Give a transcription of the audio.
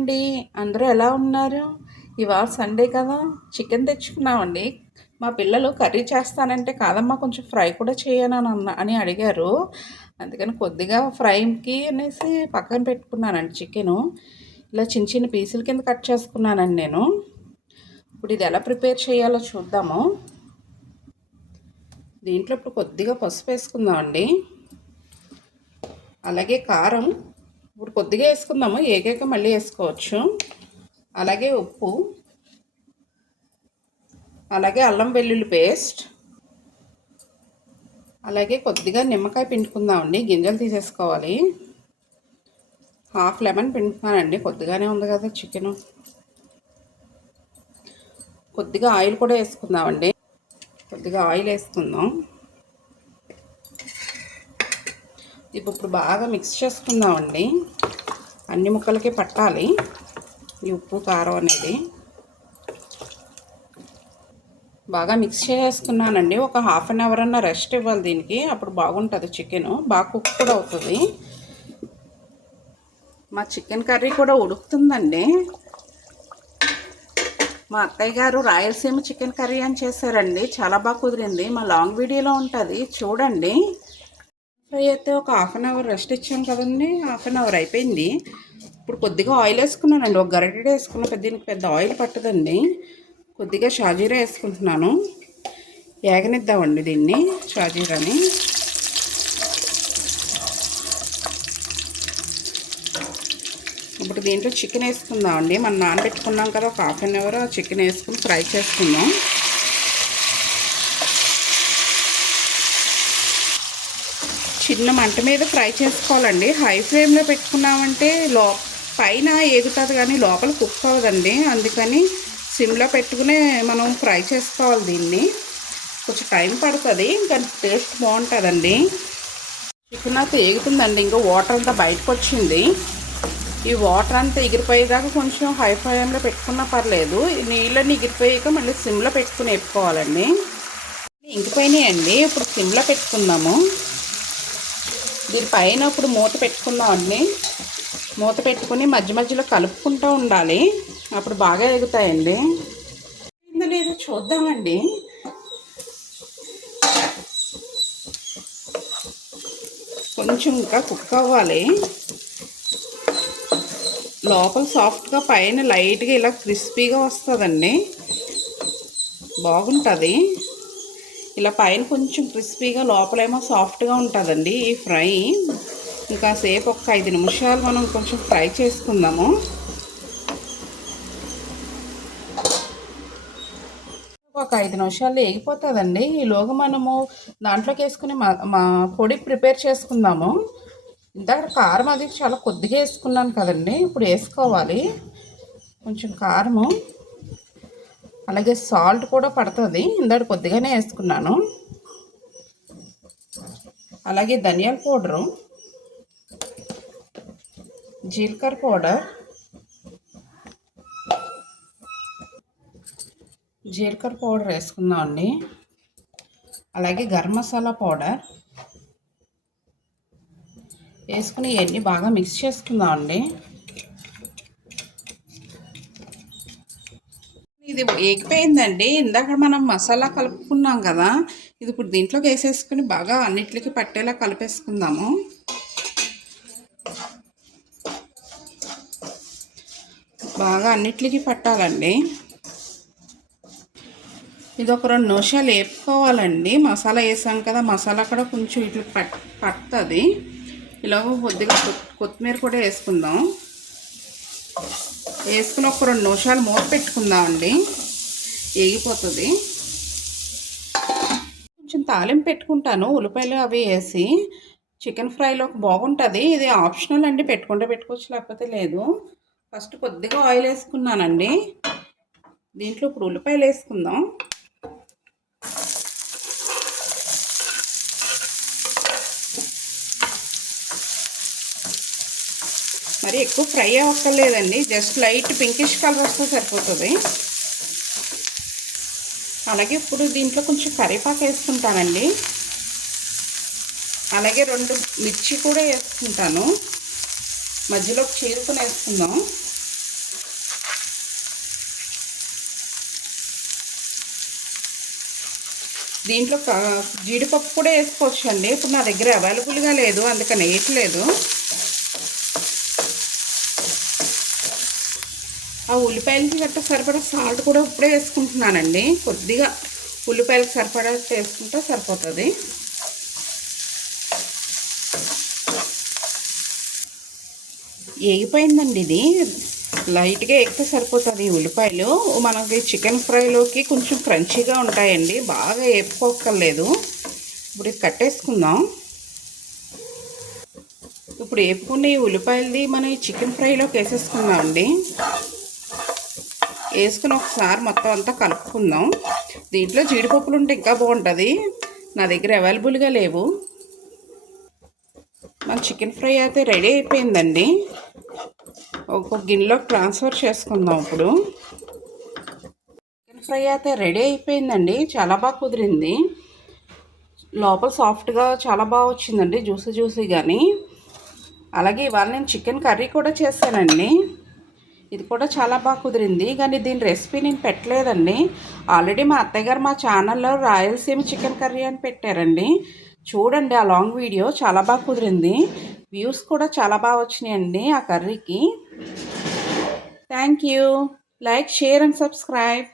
అండి అందరూ ఎలా ఉన్నారు? ఇవాళ సండే కదా చికెన్ తెచ్చుకున్నామండి. మా పిల్లలు కర్రీ చేస్తానంటే కాదమ్మా కొంచెం ఫ్రై కూడా చేయను అని అన్న అని అడిగారు. అందుకని కొద్దిగా ఫ్రైకి అనేసి పక్కన పెట్టుకున్నానండి చికెను. ఇలా చిన్న చిన్న పీసుల కింద కట్ చేసుకున్నానండి నేను. ఇప్పుడు ఇది ఎలా ప్రిపేర్ చేయాలో చూద్దాము. దీంట్లో ఇప్పుడు కొద్దిగా పసుపు వేసుకుందామండి. అలాగే కారం ఇప్పుడు కొద్దిగా వేసుకుందాము. ఏకేక మళ్ళీ వేసుకోవచ్చు. అలాగే ఉప్పు. అలాగే అల్లం వెల్లుల్లి పేస్ట్. అలాగే కొద్దిగా నిమ్మకాయ పిండుకుందామండి. గింజలు తీసేసుకోవాలి. హాఫ్ లెమన్ పిండుతున్నానండి. కొద్దిగానే ఉంది కదా చికెను. కొద్దిగా ఆయిల్ కూడా వేసుకుందామండి. కొద్దిగా ఆయిల్ వేసుకుందాం. ఇప్పుడు బాగా మిక్స్ చేసుకుందామండి. అన్ని ముక్కలకి పట్టాలి. ఈ ఉప్పు కారం అనేది. బాగా మిక్స్ చేసుకున్నానండి. ఒక హాఫ్ అన్ అవర్ అన్న రెస్ట్ ఇవ్వాలి దీనికి. అప్పుడు బాగుంటుంది చికెన్ బాగా కుక్ కూడా అవుతుంది. మా చికెన్ కర్రీ కూడా ఉడుకుతుందండి. మా అత్తయ్య గారు రాయలసీమ చికెన్ కర్రీ అని చేశారండి. చాలా బాగా కుదిరింది. మా లాంగ్ వీడియోలో ఉంటుంది. చూడండి. ఫ్రై అయితే ఒక హాఫ్ అన్ అవర్ రెస్ట్ ఇచ్చాం కదండి. హాఫ్ అన్ అవర్ అయిపోయింది. ఇప్పుడు కొద్దిగా ఆయిల్ వేసుకున్నానండి. ఒక గరిటె వేసుకున్న పెద్ద దీనికి పెద్ద ఆయిల్ పట్టదండి. కొద్దిగా షాజీరా వేసుకుంటున్నాను. ఏగనిద్దామండి దీన్ని షాజీరాని. ఇప్పుడు దీంట్లో చికెన్ వేసుకుందామండి. మనం నానబెట్టుకున్నాం కదా ఒక హాఫ్ అన్ అవర్ చికెన్ వేసుకుని ఫ్రై చేసుకుందాం. చిన్న మంట మీద ఫ్రై చేసుకోవాలండి. హై ఫ్లేమ్లో పెట్టుకున్నామంటే లో పైన ఏగుతుంది కానీ లోపల కుక్ అవ్వదండి అందుకని సిమ్లో పెట్టుకునే మనం ఫ్రై చేసుకోవాలి దీన్ని. కొంచెం టైం పడుతుంది. ఇంకా టేస్ట్ బాగుంటుందండి. చికెన్ అయితే ఏగుతుందండి. ఇంకా వాటర్ అంతా బయటకు వచ్చింది ఈ వాటర్ అంతా ఎగిరిపోయేదాకా కొంచెం హై ఫ్లేమ్లో పెట్టుకున్నా పర్లేదు. నీళ్ళని ఎగిరిపోయాక మళ్ళీ సిమ్లో పెట్టుకుని వేపుకోవాలండి. ఇంకిపోయినాయండి. ఇప్పుడు సిమ్లో పెట్టుకుందాము. దీనిపైన ఇప్పుడు మూత పెట్టుకుందామండి మూత పెట్టుకుని మధ్య మధ్యలో కలుపుకుంటూ ఉండాలి. అప్పుడు బాగా ఎగుతాయండి. లేదో చూద్దామండి. కొంచెం ఇంకా కుక్ అవ్వాలి. లోపల సాఫ్ట్గా పైన లైట్గా ఇలా క్రిస్పీగా వస్తుందండి. బాగుంటుంది. ఇలా పైన కొంచెం క్రిస్పీగా లోపలేమో సాఫ్ట్గా ఉంటుందండి ఈ ఫ్రై. ఇంకా సేపు ఒక ఐదు నిమిషాలు మనం కొంచెం ఫ్రై చేసుకుందాము. ఒక ఐదు నిమిషాలు వేగిపోతుందండి ఈలోగా మనము దాంట్లోకి వేసుకుని మా మా పొడి ప్రిపేర్ చేసుకుందాము. ఇందాక కారం అది చాలా కొద్దిగా వేసుకున్నాను కదండి. ఇప్పుడు వేసుకోవాలి. కొంచెం కారము. అలాగే సాల్ట్ కూడా పడుతుంది. ఇందాక కొద్దిగానే వేసుకున్నాను. అలాగే ధనియాల పౌడరు జీలకర్ర పౌడర్ జీలకర్ర పౌడర్ వేసుకుందామండి అలాగే గరం మసాలా పౌడర్ వేసుకుని ఇవన్నీ బాగా మిక్స్ చేసుకుందామండి ఇది ఏగిపోయిందండి ఇందాక మనం మసాలా కలుపుకున్నాం కదా ఇది ఇప్పుడు దీంట్లోకి వేసేసుకుని బాగా అన్నిటికి పట్టేలా కలిపేసుకుందాము. బాగా అన్నిటికి పట్టాలండి. ఇది ఒక రెండు నిమిషాలు వేపుకోవాలండి మసాలా వేసాం కదా మసాలా కూడా కొంచెం ఇట్లా పట్ పడుతుంది. ఇలాగ కొద్దిగా కొత్తిమీర కూడా వేసుకుందాం. వేసుకుని ఒక రెండు నిమిషాలు మూత పెట్టుకుందామండి వేగిపోతుంది కొంచెం తాలింపు పెట్టుకుంటాను. ఉల్లిపాయలు అవి వేసి చికెన్ ఫ్రైలో బాగుంటుంది. ఇది ఆప్షనల్ అండి. పెట్టుకుంటే పెట్టుకోవచ్చు లేకపోతే లేదు. ఫస్ట్ కొద్దిగా ఆయిల్ వేసుకున్నానండి. దీంట్లో ఇప్పుడు ఉల్లిపాయలు వేసుకుందాం. మరి ఎక్కువ ఫ్రై అవ్వక్కర్లేదండి. జస్ట్ లైట్ పింకిష్ కలర్ వస్తే సరిపోతుంది. అలాగే ఇప్పుడు దీంట్లో కొంచెం కరివేపాకు వేసుకుంటానండి. అలాగే రెండు మిర్చి కూడా వేసుకుంటాను. మధ్యలో చేరుకుని వేసుకుందాం. దీంట్లో జీడిపప్పు కూడా వేసుకోవచ్చు అండి ఇప్పుడు నా దగ్గర అవైలబుల్గా లేదు. అందుకని వేయట్లేదు. ఆ ఉల్లిపాయలకి గట్ట సరిపడా సాల్ట్ కూడా ఇప్పుడే వేసుకుంటున్నానండి. కొద్దిగా ఉల్లిపాయలకు సరిపడా వేసుకుంటే సరిపోతుంది. ఏగిపోయిందండి ఇది. లైట్గా ఎక్కితే సరిపోతుంది ఈ ఉల్లిపాయలు. మనకి చికెన్ ఫ్రైలోకి కొంచెం క్రంచీగా ఉంటాయండి. బాగా ఏపుకోక్కర్లేదు. ఇప్పుడు ఇది కట్టేసుకుందాం. ఇప్పుడు ఏపుకున్న ఈ ఉల్లిపాయలది మనం ఈ చికెన్ ఫ్రైలోకి వేసేసుకుందామండి. వేసుకుని ఒకసారి మొత్తం అంతా కలుపుకుందాం. దీంట్లో జీడిపప్పులు ఉంటే ఇంకా బాగుంటుంది. నా దగ్గర అవైలబుల్గా లేవు. మన చికెన్ ఫ్రై అయితే రెడీ అయిపోయిందండి. ఒక గిన్నెలోకి ట్రాన్స్ఫర్ చేసుకుందాం ఇప్పుడు. చికెన్ ఫ్రై అయితే రెడీ అయిపోయిందండి. చాలా బాగా కుదిరింది. లోపల సాఫ్ట్గా చాలా బాగా వచ్చిందండి జ్యూసీ జ్యూసీ కానీ అలాగే ఇవాళ నేను చికెన్ కర్రీ కూడా చేశానండి. ఇది కూడా చాలా బాగా కుదిరింది. కానీ దీని రెసిపీ నేను పెట్టలేదండి. ఆల్రెడీ మా అత్తయ్య గారు మా ఛానల్లో రాయలసీమ చికెన్ కర్రీ అని పెట్టారండి. చూడండి ఆ లాంగ్ వీడియో. చాలా బాగా కుదిరింది. వ్యూస్ కూడా చాలా బాగా వచ్చినాయండి ఆ కర్రీకి. Thank you like share and subscribe